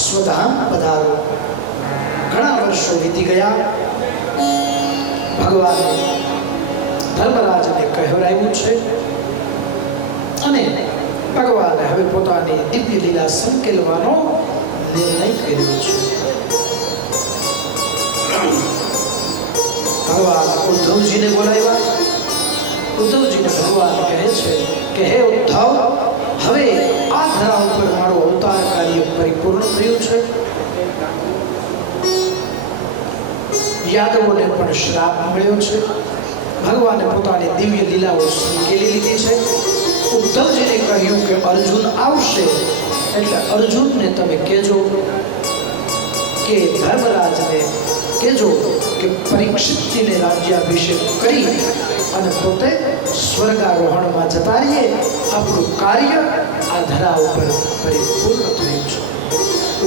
સ્વધામ પધારો. ઘણા વર્ષો વીતી ગયા. ભગવાને ધર્મરાજને કહેવરાયું છે અને ભગવાને હવે પોતાની દિવ્ય લીલા સંકેલવાનો નિર્ણય કર્યો છે. ભગવાન ઉદ્ધવજીને બોલાવ્યા. ઉદ્ધવજીને ભગવાન કહે છે કે હે ઉદ્ધવ, હવે આ ધરા ઉપર મારું અવતાર કાર્ય પરિપૂર્ણ થયું છે. યાદવોને પણ શ્રાપ મળ્યો છે. ભગવાને પોતાની દિવ્ય લીલાઓ સંકેલી લીધી છે. ઉદ્ધવજીને કહ્યું કે અર્જુન આવશે એટલે અર્જુનને તમે કહેજો કે ધર્મરાજને કહેજો કે પરીક્ષિતજીને રાજ્યાભિષેક કરી અને પોતે સ્વર્ગારોહણમાં જતા રહીએ. આપણું કાર્ય આ ધરા ઉપર પરિપૂર્ણ થયું છે.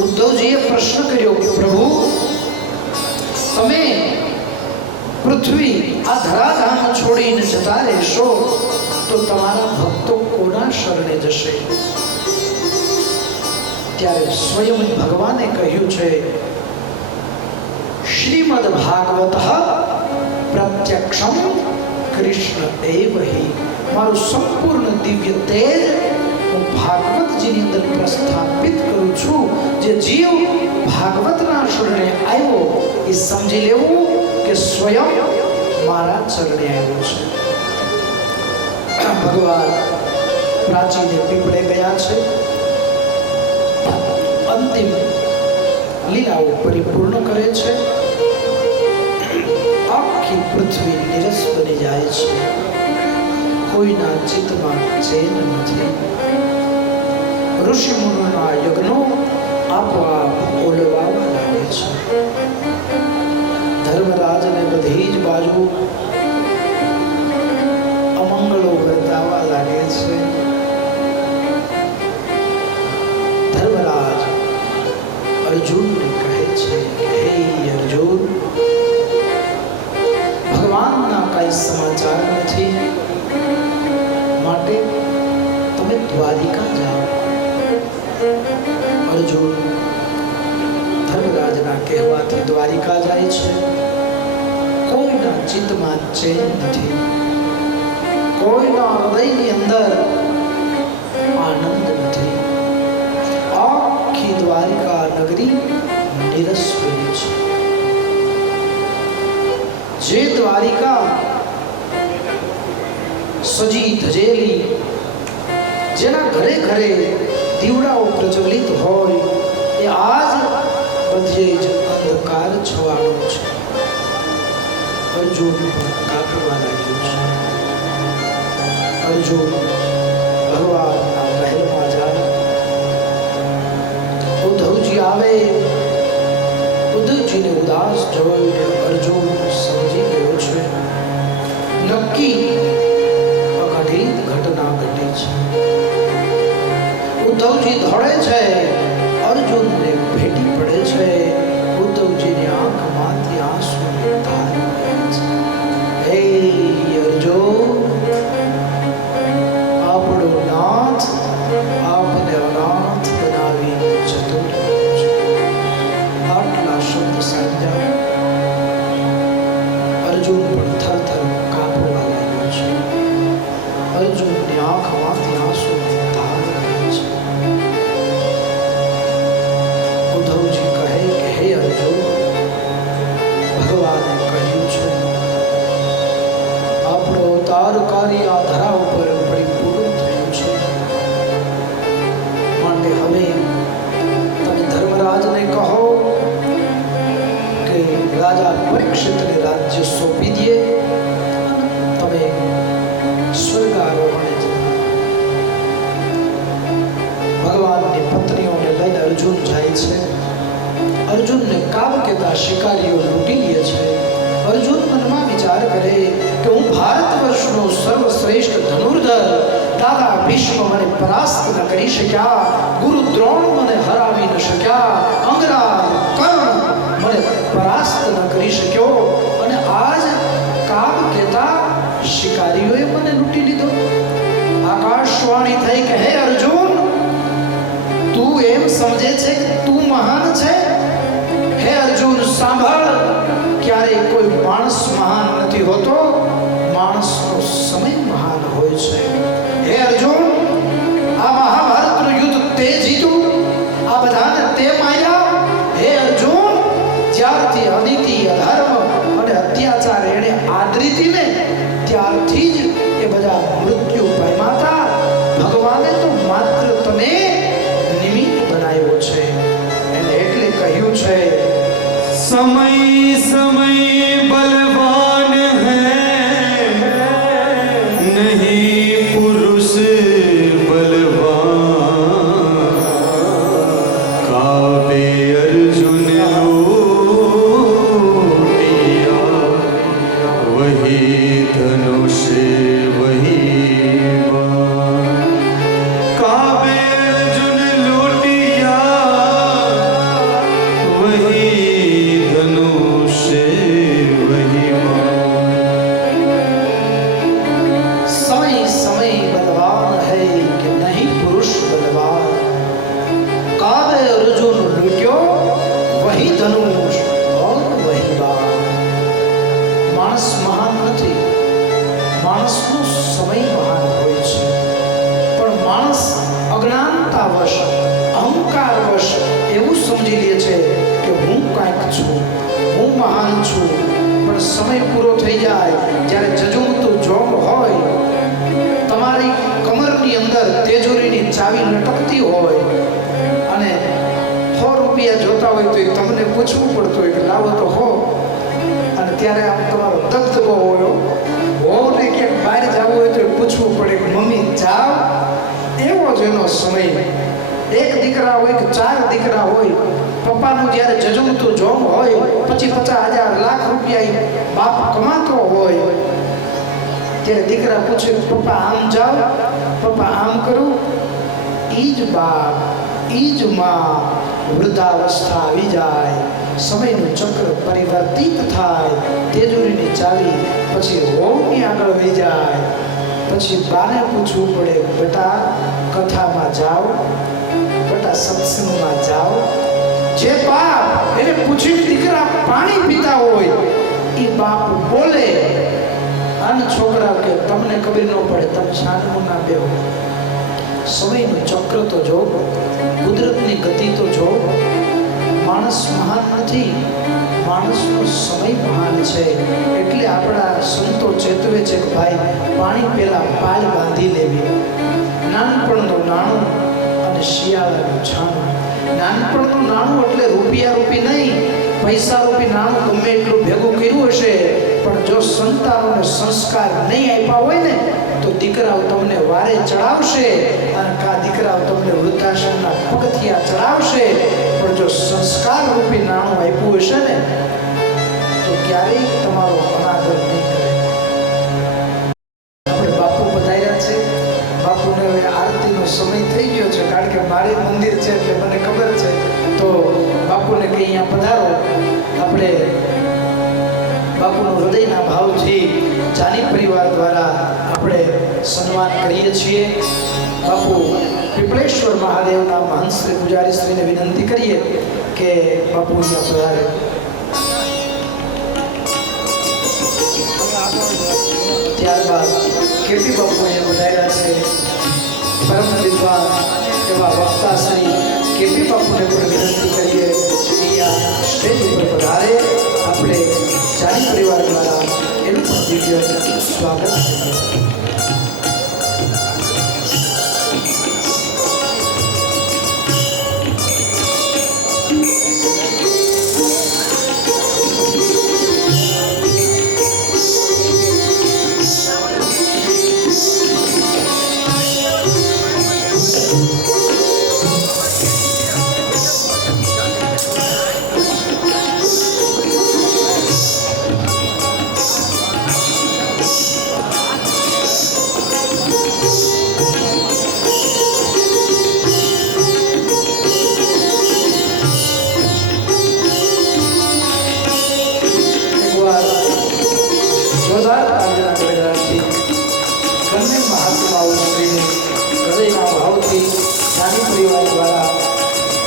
ઉદ્ધવજીએ પ્રશ્ન કર્યો કે પ્રભુ, તમે પૃથ્વી આ ધરાધામ છોડીને જતા રહેશો તો તમારા ભક્તો કોના શરણે જશે? ત્યારે સ્વયં ભગવાને કહ્યું છે, શ્રીમદ ભાગવત પ્રત્યક્ષમ કૃષ્ણ એવ હિ. મારું સંપૂર્ણ દિવ્ય તેજ હું ભાગવતજીની અંદર પ્રસ્થાપિત કરું છું. જે જીવ ભાગવતના શરણે આવ્યો એ સમજી લેવું કે સ્વયં મારા ચરણે આવ્યો છે. ભગવાન પ્રાચીને પીપળે ગયા છે. અંતિમ લીલાઓ પરિપૂર્ણ કરે છે. આખી પૃથ્વી નિરસ બની જાય છે. કોઈના ચિત્તમાં ચેન નથી. ઋષિ મુનિઓના યજ્ઞો આપોઆપ ઓલવાવા લાગે છે. ધર્મરાજને બધી જ બાજુ અમંગળો વર્તાવા લાગે છે. ધર્મરાજ અર્જુનને કહે છે કે હે અર્જુન, ભગવાનના કઈ સમાચાર નથી, માટે તમે દ્વારિકા જાઓ. દ્વારિકા જાય છે, કોઈના ચિત્તમાં ચેન નથી, કોઈના હૃદયની અંદર આનંદ નથી. આખી દ્વારિકા નગરી નિરસ બની છે. જે દ્વારિકા સજી ધજેલી, જેના ઘરે ઘરે દીવડાઓ પ્રજ્વલિત હોય, એ આજ બધે જ અંધકાર છવાયો છે. અર્જુન કાપવા લાગ્યો છે. અર્જુન ભગવાનના મહેલમાં જાય. ઉદ્ધવજી આવે. ઉદ્ધવજીને ઉદાસ જોઈને અર્જુન સમજી ગયો છે નક્કી અઘટિત ઘટના ઘટી છે. ઉદ્ધવજી દોડે છે, અર્જુનને ભેટી પડે છે. ઉદ્ધવજીની આંખમાંથી આંસુની ધાર વહે છે. હે અર્જુન, આપણો નાથ આપને અનાથ બનાવી જતો રહ્યો છે. આટલા શબ્દ સાંભળ્યા અર્જુન પણ થરથર કાપવા લાગ્યો છે. અર્જુનની આંખમાંથી આંસુની ધાર વહે છે. ઉદ્ધવજી કહે કે હે અર્જુન, ભગવાને કહ્યું છે આપણો અવતારકારી આ ધરા ઉપર પરિપૂર્ણ થયું છે. માટે હવે તમે ધર્મરાજને કહો કે રાજા પરીક્ષિતને રાજ્ય સોંપી દે. તમે સ્વર્ગારોહણે જતા. ભગવાનની પત્નીઓને લઈને અર્જુન જાય છે. અર્જુનને કામ કહેતા શિકારીઓ લૂંટી લે છે. અર્જુન મનમાં વિચાર કરે કે હું ભારત વર્ષનો સર્વશ્રેષ્ઠ ધનુર્ધર, દાદા ભીષ્મ મને પરાસ્ત ન કરી શક્યા, ગુરુ દ્રોણ મને હરાવી ન શક્યા, અંગરાજ કર્ણ મને પરાસ્ત ન કરી શક્યો, અને આજ કામ કહેતા શિકારીઓએ મને લૂંટી લીધો. આકાશવાણી થઈ કે હે અર્જુન, તું એમ સમજે છે કે તું મહાન છે? હે અર્જુન સાંભળ, ક્યારેય કોઈ માણસ મહાન નથી હોતો, માણસનો સમય મહાન હોય છે. હે અર્જુન, આ મહાભારતનું યુદ્ધ તે જીત્યું, આ બધાને તે માર્યા. હે અર્જુન, જ્યારથી અનીતિ, અધર્મ અને અત્યાચાર એણે આદરી હતી ને, ત્યારથી જ એ બધા મૃત્યુ પામ્યા હતા. ભગવાને તો માત્ર તને નિમિત્ત બનાવ્યો છે. એને એટલે કહ્યું છે समय समय बलवान है, नहीं पुरुष बलवान. काबे अर्जुन लूटिया, वही धनुष वही बाण. काबे अर्जुन लूटिया, वही धनुष वही बाण. समय समय बलवान है कि नहीं पुरुष बलवान. काबे अर्जुन लूट्यो, वही धनुष और वही बाण. માણસ મહાન નથી, માણસનો સમય મહાન હોય છે. પણ માણસ અજ્ઞાનતાવશ, અહંકારવશ એવું સમજી લે છે કે હું કાંઈક છું, હું મહાન છું. પણ સમય પૂરો થઈ જાય, જ્યારે જજુમતું જોગ હોય, તમારી કમરની અંદર તેજોરીની ચાવી લટકતી હોય, અને 100 રૂપિયા જોતા હોય તો તમને પૂછવું પડતું હોય કે લાવો તો હો. અને ત્યારે આમ તમારો દગદગો હોય, વહુને ક્યાંક બહાર જવું હોય તો પૂછવું પડે કે મમ્મી જાવ. એવો જ એનો સમય. એક દીકરા હોય કે 4 દીકરા હોય, પપ્પાનું જ્યારે જજુમતું જોગ હોય, 50,000 લાખ રૂપિયા બાપ કમાતો હોય, ત્યારે દીકરા પૂછે પપ્પા આમ જાઓ, પપ્પા આમ કરું. ઈ જ બાપ, ઈ જ માં વૃદ્ધાવસ્થા આવી જાય, સમયનું ચક્ર પરિવર્તિત થાય, તેજોરીની ચાવી પછી વહુની આગળ વહી જાય. પછી બાને પૂછવું પડે બેટા કથામાં જાઓ, બેટા સત્સંગમાં જાઓ. જે બાપ એને પૂછ્યું દીકરા પાણી પીતા હોય એ બાપ બોલે અને છોકરા કે તમને ખબર ન પડે તમે શાંતમાં ના બેહો સમયનું ચક્ર તો જો કુદરતની ગતિ તો જો માણસ મહાન નથી માણસનો સમય મહાન છે એટલે આપણા સંતો ચેતવે છે કે ભાઈ પાણી પહેલા પાલ બાંધી લેવી નાનપણનું નાણું અને શિયાળાનું છાણું નાનપણનું નાણું એટલે રૂપિયા રૂપી નહીં પૈસા રૂપી નાણું ગમે એટલું ભેગું કર્યું હશે પણ જો સંતાનોને સંસ્કાર નહીં આપ્યા હોય ને તો દીકરાઓ તમને વારે ચડાવશે અને કા દીકરાઓ તમને વૃદ્ધાશ્રમના પગથિયા ચડાવશે પણ જો સંસ્કાર રૂપી નાણું આપ્યું હશે ને તો ક્યારેય તમારો અનાદર નહીં કરે આપણે બાપુ પધાર્યા છે બાપુને હવે આરતીનો સમય થઈ ગયો છે કારણ કે મારે મંદિર છે એટલે મને ખબર છે તો બાપુને કે અહીંયા પધારો આપણે બાપુનો હૃદયના ભાવથી જાની પરિવાર દ્વારા આપણે સન્માન કરીએ છીએ બાપુ પીપળેશ્વર મહાદેવના મહંત શ્રી પૂજારી શ્રીને વિનંતી કરીએ કે બાપુ અહીંયા પધારે ત્યારબાદ કેપી બાપુ અહીંયા પધાર્યા છે પરમ વિદ્વાન એવા વક્તા શ્રી કેપી બાપુને પણ વિનંતી કરીએ અહીંયા સ્ટેજ ઉપર પધારે આપણે જાની પરિવાર દ્વારા એનું પણ દિવ્ય સ્વાગત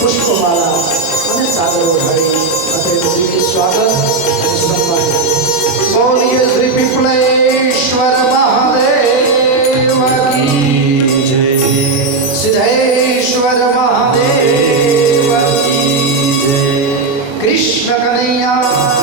પુષ્પમાલા અને ચાદર ઓઢાડી અત્રે સ્વાગત સન્માન બોલીએ શ્રી પીપળેશ્વર મહાદેવ કી જય સિદ્ધેશ્વર મહાદેવ કી જય કૃષ્ણ કનૈયા